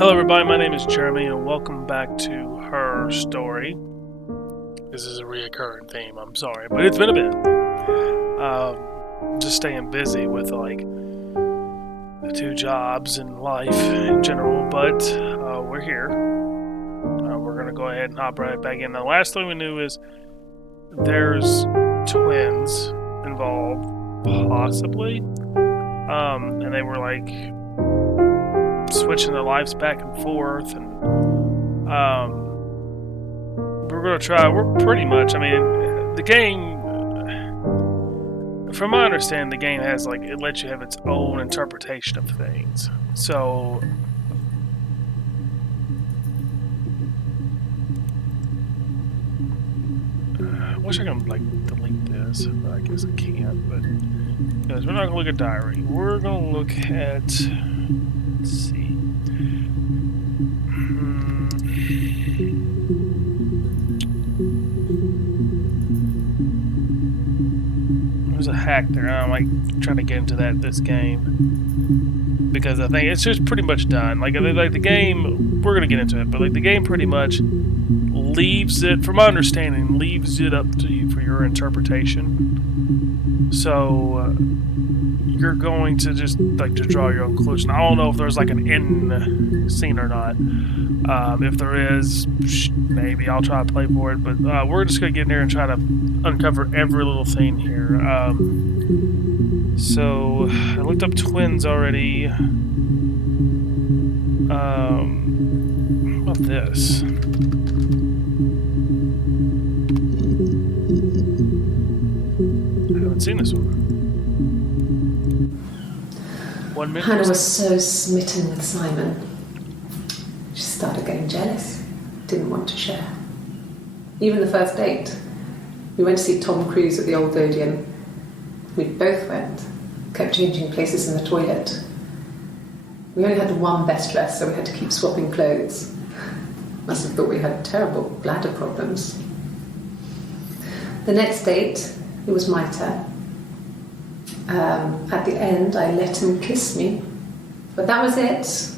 Hello, everybody. My name is Jeremy, and welcome back to Her Story. This is a reoccurring theme. I'm sorry, but it's been a bit. Just staying busy with the two jobs and life in general. But we're here. We're gonna go ahead and hop right back in. The last thing we knew is there's twins involved, possibly, and they were like switching their lives back and forth, and we're pretty much, the game, from my understanding, the game has, it lets you have its own interpretation of things. So I wish I could delete this, but I guess I can't. But anyways, we're not gonna look at diary. We're gonna look at, let's see. There's a hack there. I don't like trying to get into this game, because I think it's just pretty much done. Like the game, we're gonna get into it, but the game pretty much leaves it, from my understanding, leaves it up to you for your interpretation. So you're going to just to draw your own conclusion. I don't know if there's an end scene or not. If there is, maybe I'll try to play for it. But we're just gonna get in there and try to uncover every little thing here. So I looked up twins already. How about this? I haven't seen this one. 1 minute. Hannah was so smitten with Simon. She started getting jealous, didn't want to share. Even the first date, we went to see Tom Cruise at the Old Odeon. We both went, kept changing places in the toilet. We only had one best dress, so we had to keep swapping clothes. Must have thought we had terrible bladder problems. The next date, it was my turn. At the end, I let him kiss me, but that was it.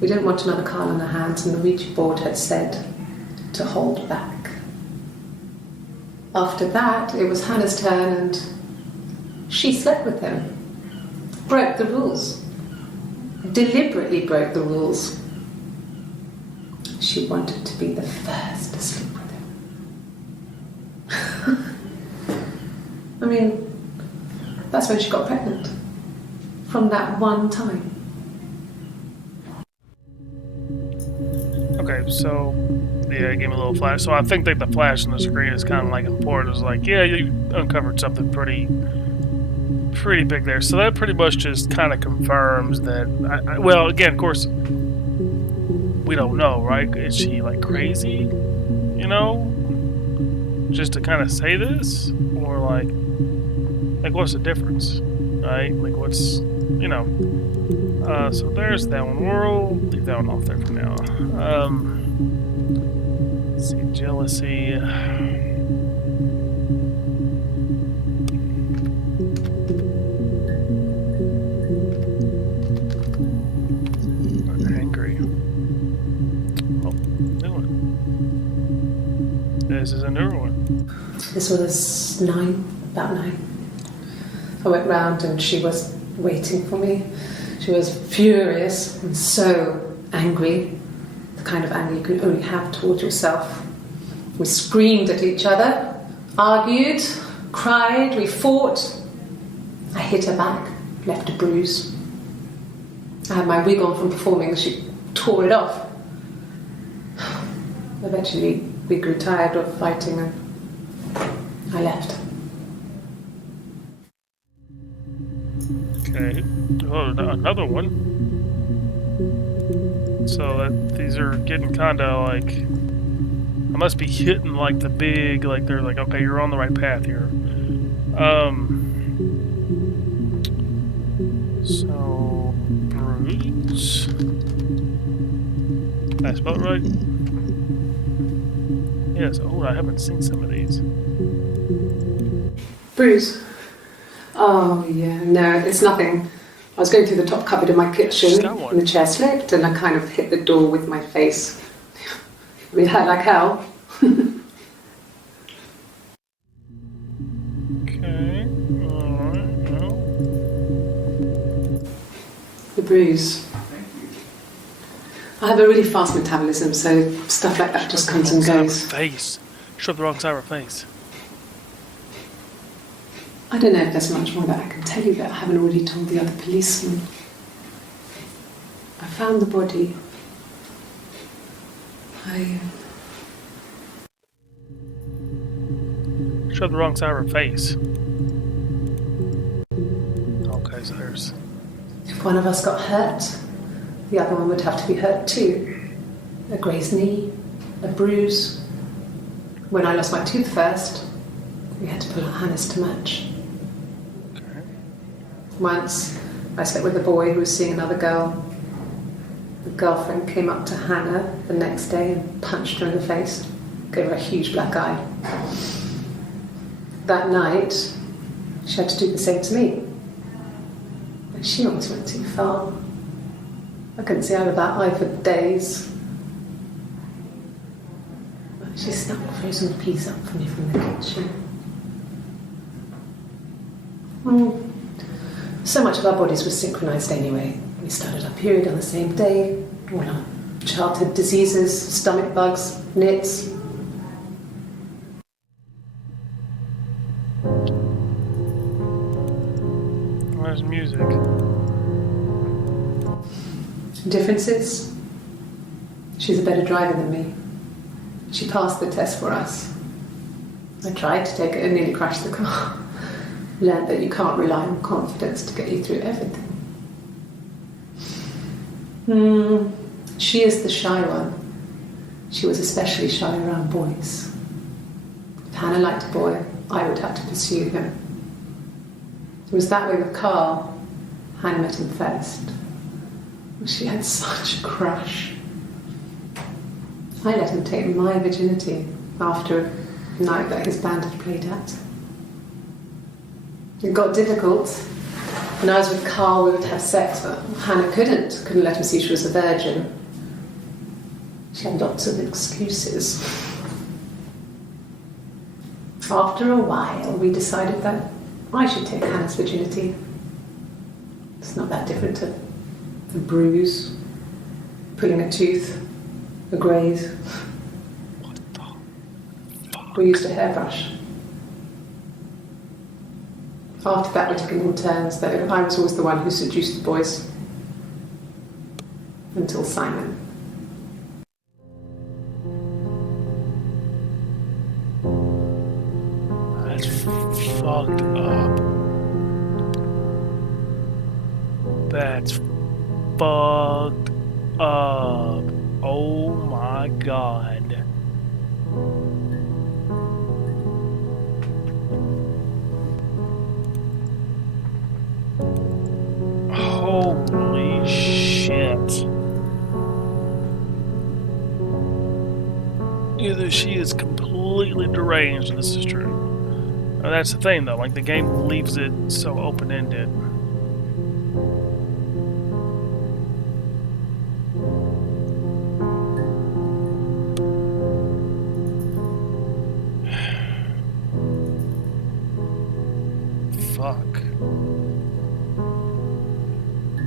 We didn't want another card on our hands, and the Ouija board had said to hold back. After that, it was Hannah's turn, and she slept with him. Broke the rules. Deliberately broke the rules. She wanted to be the first to sleep with him. That's when she got pregnant. From that one time. Okay, so yeah, it gave me a little flash. So I think that the flash on the screen is kind of important. It's yeah, you uncovered something pretty big there. So that pretty much just kind of confirms that. Well, again, of course, we don't know, right? Is she crazy? Just to kind of say this, or what's the difference, right? What's, so there's that one. We'll leave that one off there for now. Let's see, jealousy. Angry. Oh, new one. This is a newer one. This was about 9. I went round and she was waiting for me. She was furious and so angry, the kind of anger you can only have towards yourself. We screamed at each other, argued, cried, we fought. I hit her back, left a bruise. I had my wig on from performing, she tore it off. Eventually we grew tired of fighting and I left. Okay. Oh, another one. So these are getting kind of I must be hitting the big, they're okay, you're on the right path here. So Bruce. Did I spell it right? Yes. Oh, I haven't seen some of these. Bruce. Oh, yeah, no, it's nothing. I was going through the top cupboard in my She's kitchen, got one. and the chair slipped, and I kind of hit the door with my face. We hurt like hell. Okay. Alright, well. The bruise. I have a really fast metabolism, so stuff like that just comes and goes. Face. Shove the wrong side of her face. I don't know if there's much more that I can tell you that I haven't already told the other policemen. I found the body. Shove the wrong side of her face. Okay, so there's... If one of us got hurt, the other one would have to be hurt too. A grazed knee, a bruise. When I lost my tooth first, we had to pull out Hannah's to match. Okay. Once, I slept with a boy who was seeing another girl. The girlfriend came up to Hannah the next day and punched her in the face, gave her a huge black eye. That night, she had to do the same to me. But she almost went too far. I couldn't see out of that eye for days. She snuck a frozen piece up for me from the kitchen. So much of our bodies was synchronised anyway. We started our period on the same day. All our childhood diseases, stomach bugs, nits. Where's music? Differences? She's a better driver than me. She passed the test for us. I tried to take it and nearly crashed the car. Learned that you can't rely on confidence to get you through everything. She is the shy one. She was especially shy around boys. If Hannah liked a boy, I would have to pursue him. It was that way with Carl. Hannah met him first. She had such a crush. I let him take my virginity after a night that his band had played at. It got difficult. When I was with Carl, we would have sex, but Hannah couldn't let him see she was a virgin. She had lots of excuses. After a while, we decided that I should take Hannah's virginity. It's not that different to a bruise, pulling a tooth, a graze. What the fuck? We used a hairbrush. After that, we took it in turns, though I was always the one who seduced the boys. Until Simon. That's fucked up. That's fucked up. Oh my god. Holy shit. Either she is completely deranged, this is true. Now, that's the thing though, like the game leaves it so open-ended. Fuck.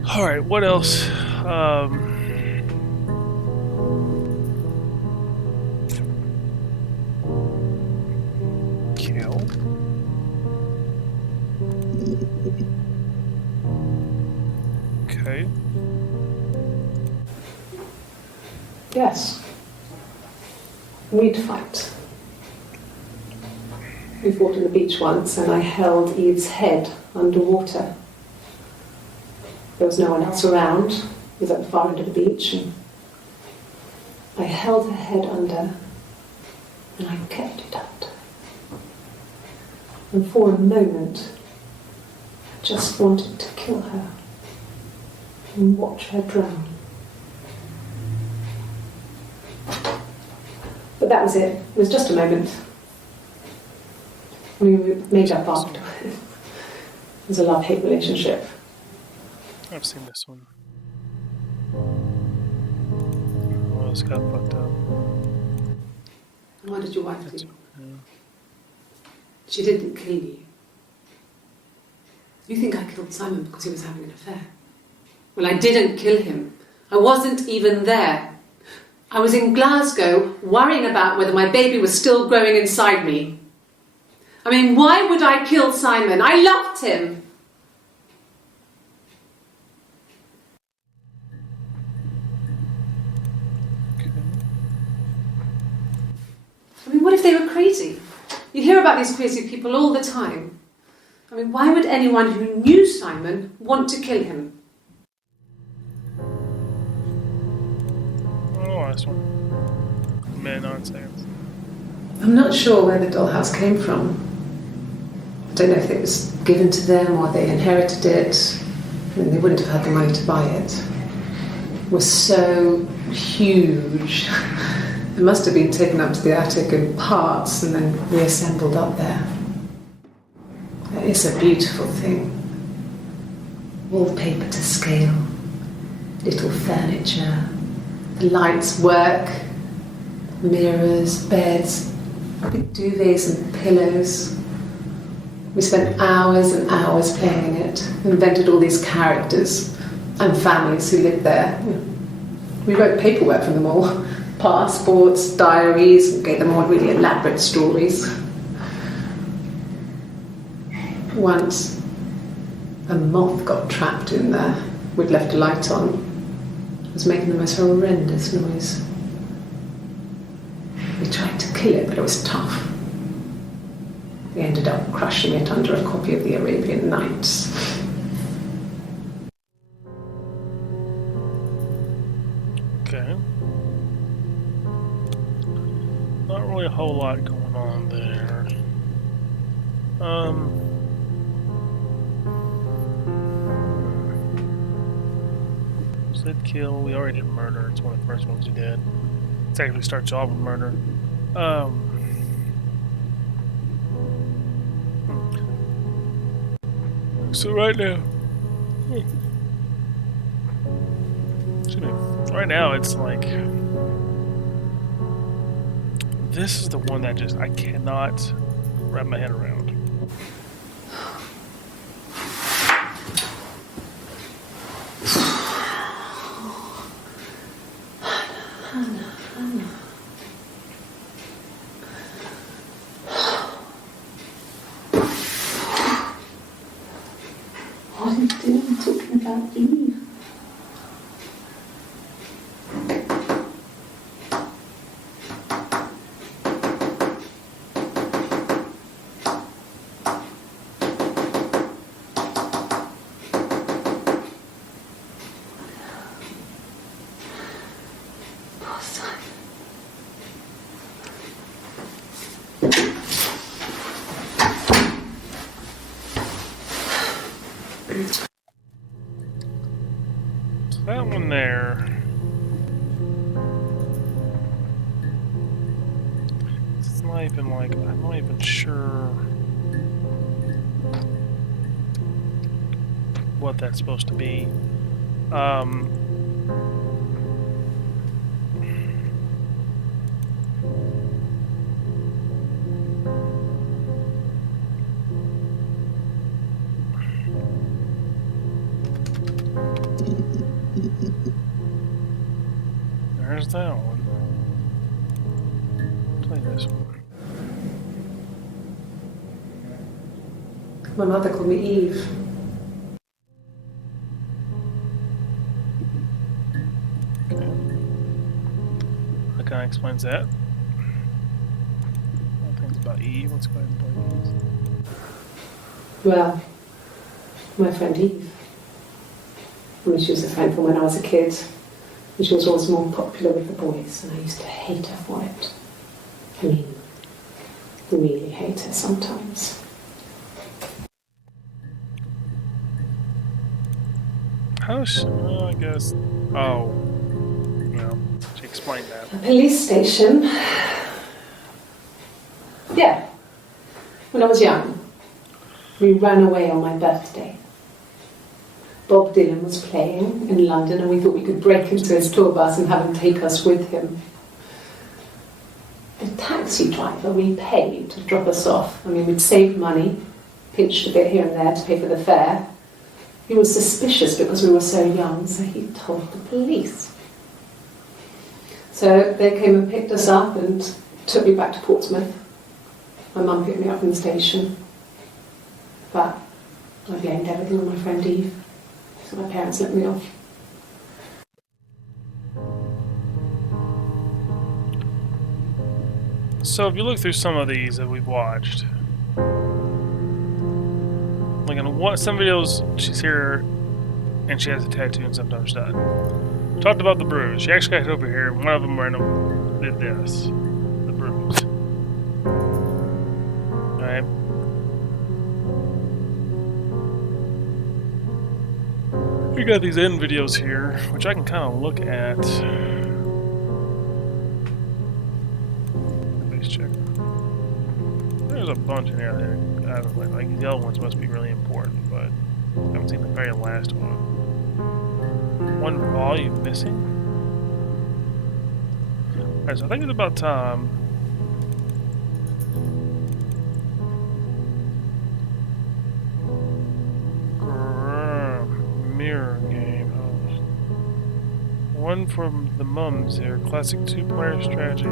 Alright, what else? Kill. Okay. Yes. We'd fight. We fought on the beach once, and I held Eve's head underwater. There was no one else around. It was at the far end of the beach, and I held her head under, and I kept it under. And for a moment, I just wanted to kill her and watch her drown. But that was it. It was just a moment. We made up after. It was a love-hate relationship. I've seen this one. Well, it's got fucked up. What did your wife do? Yeah. She didn't kill you. You think I killed Simon because he was having an affair? Well, I didn't kill him. I wasn't even there. I was in Glasgow worrying about whether my baby was still growing inside me. I mean, why would I kill Simon? I loved him. Okay. I mean, what if they were crazy? You hear about these crazy people all the time. I mean, why would anyone who knew Simon want to kill him? Oh, last one. A minute, 9 seconds. I'm not sure where the dollhouse came from. I don't know if it was given to them or they inherited it. I mean, they wouldn't have had the money to buy it. It was so huge. It must have been taken up to the attic in parts and then reassembled up there. It's a beautiful thing. Wallpaper to scale, little furniture, the lights work, mirrors, beds, big duvets and pillows. We spent hours and hours playing in it, invented all these characters and families who lived there. We wrote paperwork for them all, passports, diaries, and gave them all really elaborate stories. Once, a moth got trapped in there. We'd left a light on. It was making the most horrendous noise. We tried to kill it, but it was tough. We ended up crushing it under a copy of the Arabian Nights. Okay. Not really a whole lot going on there. Did kill. We already did murder. It's one of the first ones we did. It actually starts off with murder. So right now, excuse me. Right now it's like this is the one that just I cannot wrap my head around. What are you doing talking about Eve? Poor Simon. So that one there. It's not even like I'm not even sure what that's supposed to be. There's that one. Play this one. My mother called me Eve. Okay. That kind of explains that. Things about Eve. Let's go ahead and play these. Well, my friend Eve. I mean, she was a friend from when I was a kid. And she was always more popular with the boys, and I used to hate her for it. I mean, really hate her sometimes. How should I guess? Oh, no. She explained that. A police station. Yeah. When I was young, we ran away on my birthday. Bob Dylan was playing in London, and we thought we could break into his tour bus and have him take us with him. The taxi driver we paid to drop us off. I mean, we'd saved money, pinched a bit here and there to pay for the fare. He was suspicious because we were so young, so he told the police. So they came and picked us up and took me back to Portsmouth. My mum picked me up from the station. But I blamed everything on my friend Eve. So my parents let me off. So if you look through some of these that we've watched, like in some videos she's here and she has a tattoo and sometimes she doesn't. Talked about the bruise. She actually got it over here. One of them random did this. The bruise. Alright. We got these end videos here, which I can kind of look at. Please check. There's a bunch in here that I don't like these yellow ones must be really important, but I haven't seen the very last one. One volume missing? Alright, so I think it's about time. Mirror game. Oh. One from the Mums here. Classic 2-player strategy.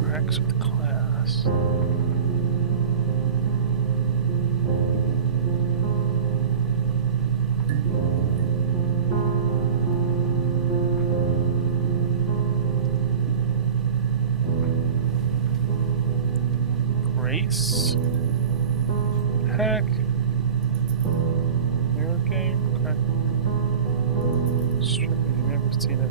Cracks with class. Grace. Hack. Mirror game. Crack. Stripping. Never seen that.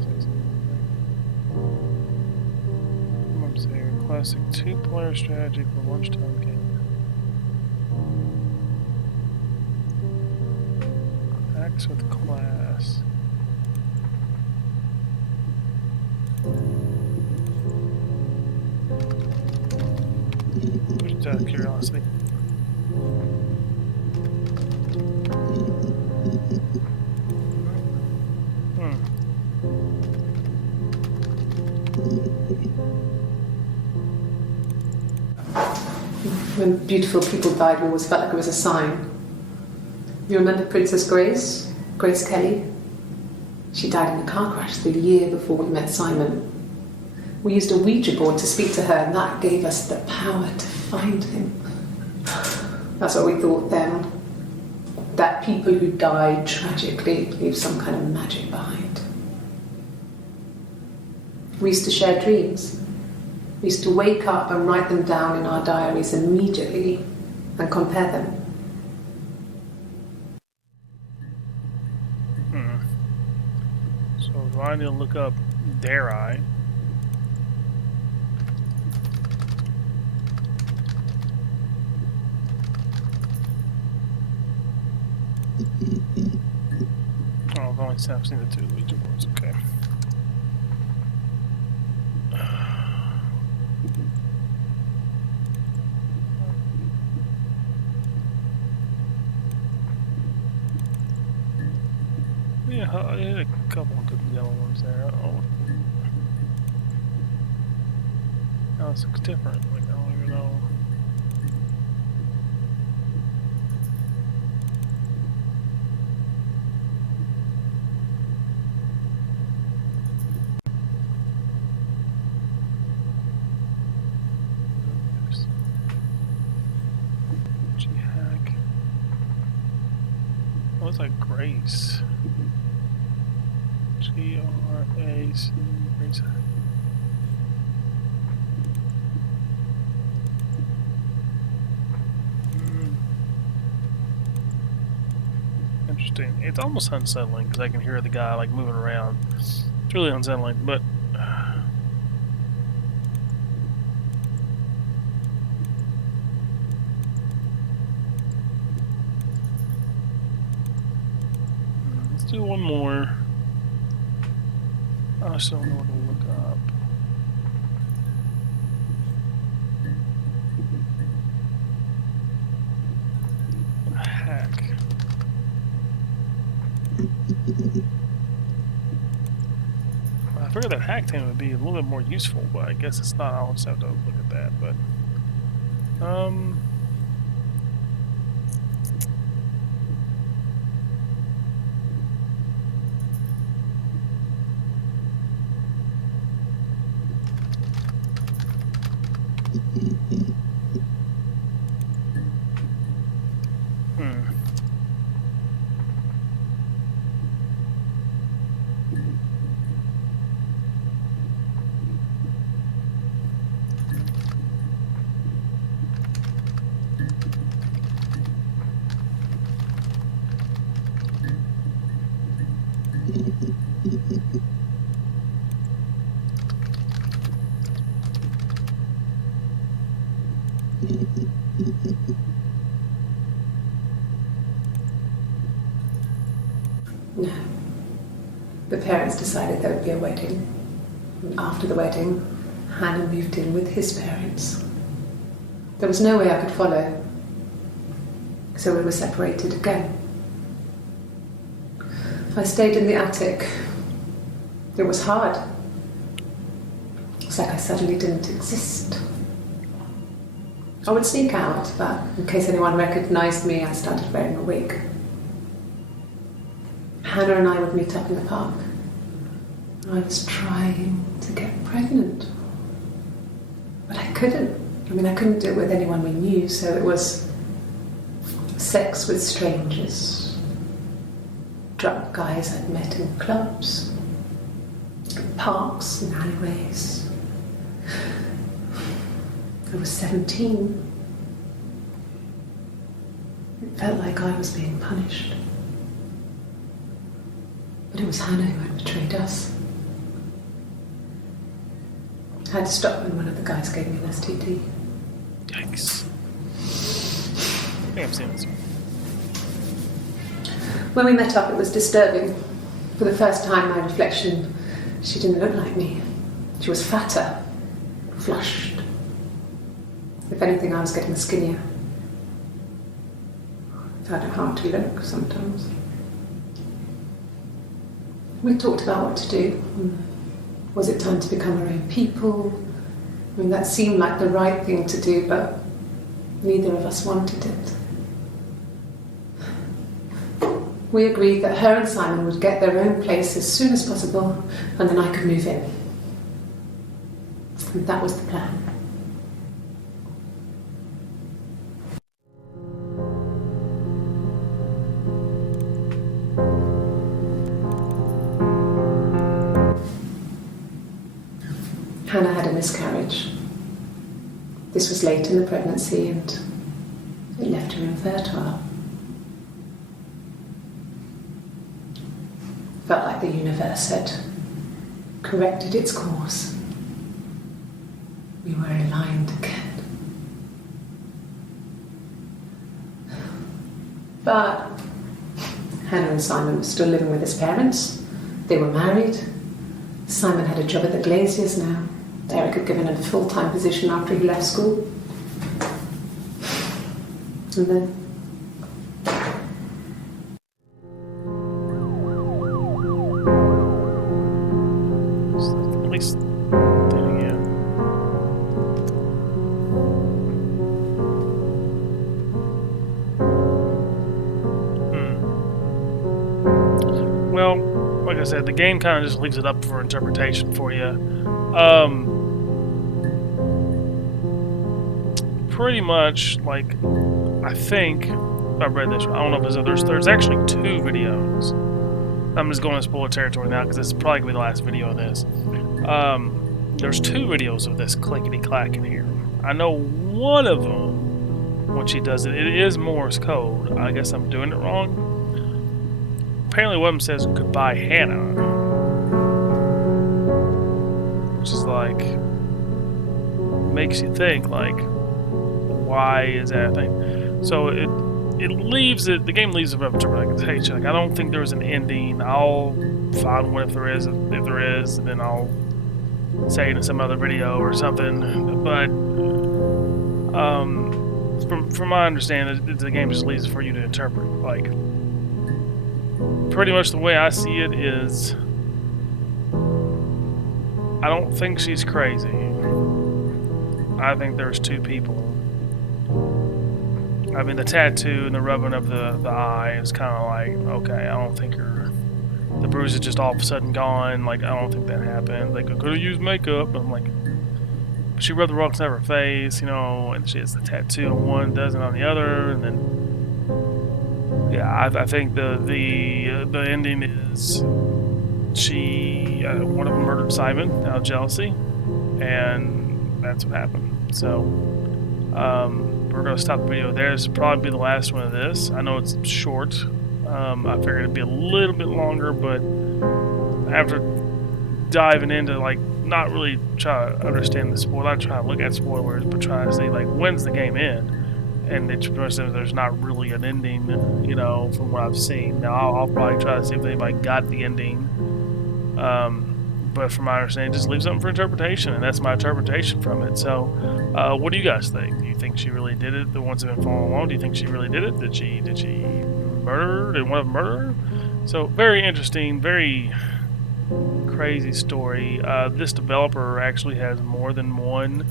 Mums here. Classic 2-player strategy for lunchtime game. Cracks with class. Just out of curiosity. When beautiful people died, we always felt like it was a sign. You remember Princess Grace? Grace Kelly? She died in a car crash the year before we met Simon. We used a Ouija board to speak to her, and that gave us the power to find him. That's what we thought then. That people who died tragically leave some kind of magic behind. We used to share dreams. We used to wake up and write them down in our diaries immediately and compare them. So do I need to look up Dare I? Oh, I've only seen the 2 Ouija boards, okay. Yeah, I had a couple of good yellow ones there. Oh, now this looks different. Like, I don't even know. G-Hack. Oh, it's like Grace. G-R-A-C, Grace. Interesting. It's almost unsettling because I can hear the guy like moving around. It's really unsettling, but let's do one more. I just don't know what to look up. hack. I figured that hack thing would be a little bit more useful, but I guess it's not. I'll just have to look at that. But No. The parents decided there would be a wedding. And after the wedding, Hannah moved in with his parents. There was no way I could follow, so we were separated again. I stayed in the attic. It was hard. It's like I suddenly didn't exist. I would sneak out, but in case anyone recognised me, I started wearing a wig. Hannah and I would meet up in the park. I was trying to get pregnant, but I couldn't. I mean, I couldn't do it with anyone we knew, so it was sex with strangers, drunk guys I'd met in clubs, parks and alleyways. I was 17. It felt like I was being punished. But it was Hannah who had betrayed us. I had to stop when one of the guys gave me an STD. Yikes. I think I've seen this one. When we met up, it was disturbing. For the first time, my reflection, she didn't look like me. She was fatter, flushed. If anything, I was getting skinnier. I found it hard to look sometimes. We talked about what to do. Was it time to become our own people? I mean, that seemed like the right thing to do, but neither of us wanted it. We agreed that her and Simon would get their own place as soon as possible, and then I could move in. And that was the plan. Hannah had a miscarriage. This was late in the pregnancy and it left her infertile. Felt like the universe had corrected its course. We were aligned again. But Hannah and Simon were still living with his parents. They were married. Simon had a job at the Glaziers now. Derek had given him a full-time position after he left school. And then... At least there you Well, like I said, the game kind of just leaves it up for interpretation for you. Pretty much, like, I think, if I read this, I don't know if there's actually 2 videos. I'm just going to spoiler territory now because this is probably going to be the last video of this. There's 2 videos of this clickety-clack in here. I know one of them, when she does it, it is Morse code. I guess I'm doing it wrong. Apparently one of them says, "Goodbye, Hannah." Which is like, makes you think, like, why is that a thing? So it leaves it, the game leaves it up to like, hey, Chuck, I don't think there's an ending. I'll find one if there is, and then I'll say it in some other video or something. But from my understanding, the game just leaves it for you to interpret. Like, pretty much the way I see it is, I don't think she's crazy. I think there's two people. I mean, the tattoo and the rubbing of the eye is kind of like, okay, I don't think the bruise is just all of a sudden gone. Like, I don't think that happened. Like, I could have used makeup. I'm like, she rubbed the rocks on her face, and she has the tattoo on one, doesn't on the other, and then yeah, I think the ending is she one of them murdered Simon out of jealousy, and that's what happened. So we're gonna stop the video there. This will probably be the last one of this. I know it's short. I figured it'd be a little bit longer, but after diving into like not really try to understand the spoiler, not trying to look at spoilers, but trying to see like when's the game end, and it's there's not really an ending, from what I've seen. Now I'll probably try to see if anybody got the ending, but from my understanding, it just leaves something for interpretation, and that's my interpretation from it. So, what do you guys think? Do you think she really did it? The ones that have been following along, do you think she really did it? Did she murder her? Did one of them murder her? So very interesting, very crazy story. This developer actually has more than one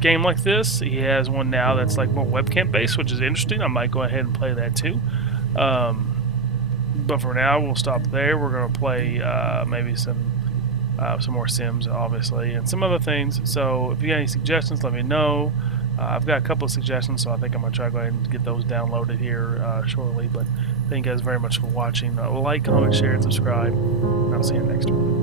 game like this. He has one now that's like more webcam based, which is interesting. I might go ahead and play that too. But for now, we'll stop there. We're going to play maybe some more Sims, obviously, and some other things. So if you got any suggestions, let me know. I've got a couple of suggestions, so I think I'm going to try to go ahead and get those downloaded here shortly. But thank you guys very much for watching. Like, comment, share, and subscribe. And I'll see you next one.